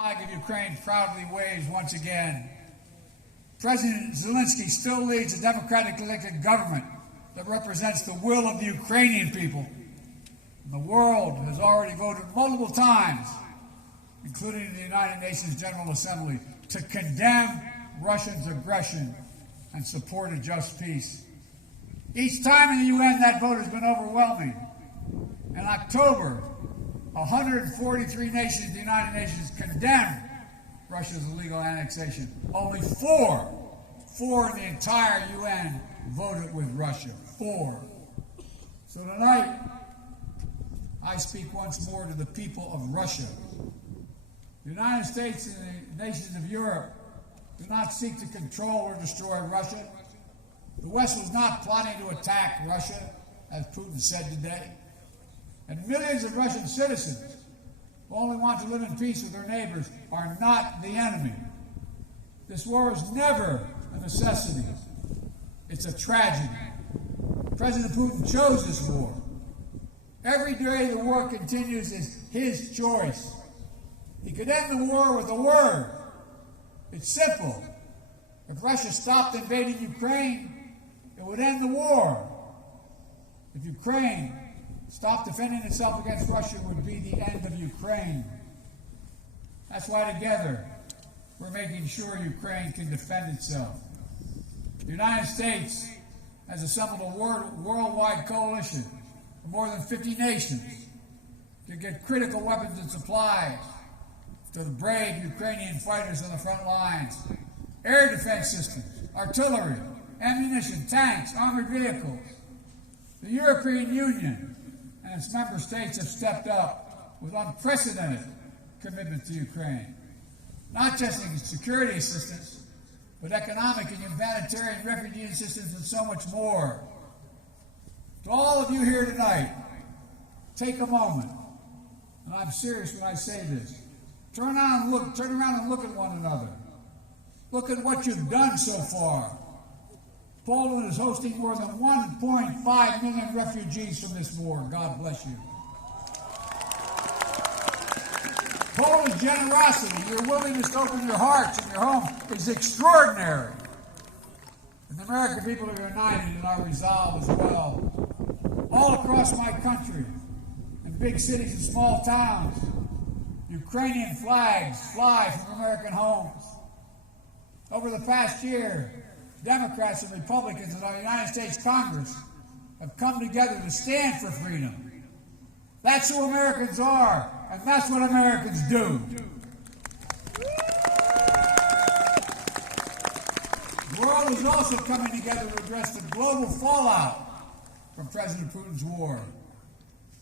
flag of Ukraine proudly waves once again. President Zelensky still leads a democratically elected government that represents the will of the Ukrainian people. And the world has already voted multiple times, including in the United Nations General Assembly, to condemn Russia's aggression and support a just peace. Each time in the UN, that vote has been overwhelming. In October, 143 nations of the United Nations condemned Russia's illegal annexation. Only four in the entire UN voted with Russia. 4. So tonight, I speak once more to the people of Russia. The United States and the nations of Europe do not seek to control or destroy Russia. The West was not plotting to attack Russia, as Putin said today. And millions of Russian citizens who only want to live in peace with their neighbors are not the enemy. This war is never a necessity. It's a tragedy. President Putin chose this war. Every day the war continues is his choice. He could end the war with a word. It's simple. If Russia stopped invading Ukraine, it would end the war. If Ukraine stopped defending itself against Russia, it would be the end of Ukraine. That's why together we're making sure Ukraine can defend itself. The United States has assembled a worldwide coalition of more than 50 nations to get critical weapons and supplies to the brave Ukrainian fighters on the front lines. Air defense systems, artillery, ammunition, tanks, armored vehicles. The European Union and its member states have stepped up with unprecedented commitment to Ukraine. Not just in security assistance, but economic and humanitarian refugee assistance and so much more. To all of you here tonight, take a moment, and I'm serious when I say this. Turn around and look at one another. Look at what you've done so far. Poland is hosting more than 1.5 million refugees from this war. God bless you. Poland's generosity, your willingness to open your hearts and your home is extraordinary. And the American people are united in our resolve as well. All across my country, in big cities and small towns, Ukrainian flags fly from American homes. Over the past year, Democrats and Republicans in our United States Congress have come together to stand for freedom. That's who Americans are, and that's what Americans do. The world is also coming together to address the global fallout from President Putin's war.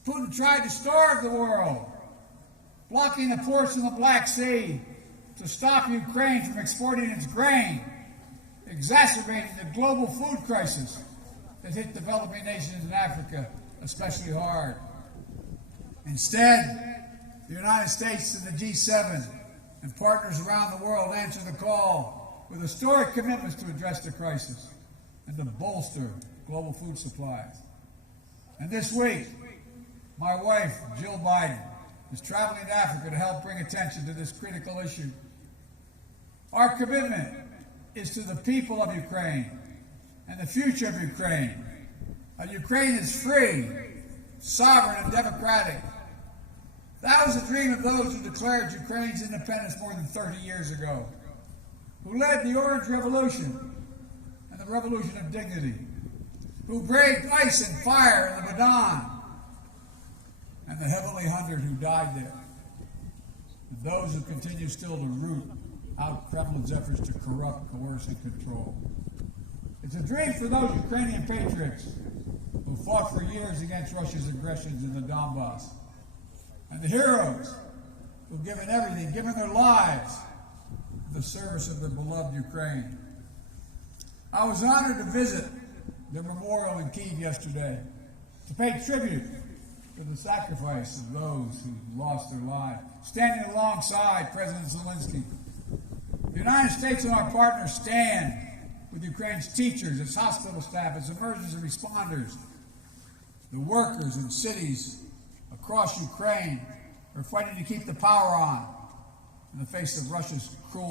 Putin tried to starve the world, blocking the ports in the Black Sea to stop Ukraine from exporting its grain, exacerbating the global food crisis that hit developing nations in Africa especially hard. Instead, the United States and the G7 and partners around the world answer the call with historic commitments to address the crisis and to bolster global food supplies. And this week, my wife, Jill Biden, is traveling to Africa to help bring attention to this critical issue. Our commitment is to the people of Ukraine and the future of Ukraine. Ukraine is free, sovereign, and democratic. That was the dream of those who declared Ukraine's independence more than 30 years ago, who led the Orange Revolution and the Revolution of Dignity, who braved ice and fire in the Maidan, and the Heavenly 100 who died there, and those who continue still to root out Kremlin's efforts to corrupt, coerce, and control. It's a dream for those Ukrainian patriots who fought for years against Russia's aggressions in the Donbass, and the heroes who've given everything, given their lives in the service of their beloved Ukraine. I was honored to visit their memorial in Kyiv yesterday to pay tribute to the sacrifice of those who lost their lives, standing alongside President Zelensky. The United States and our partners stand with Ukraine's teachers, its hospital staff, its emergency responders, the workers in cities across Ukraine are fighting to keep the power on. in the face of Russia's cruel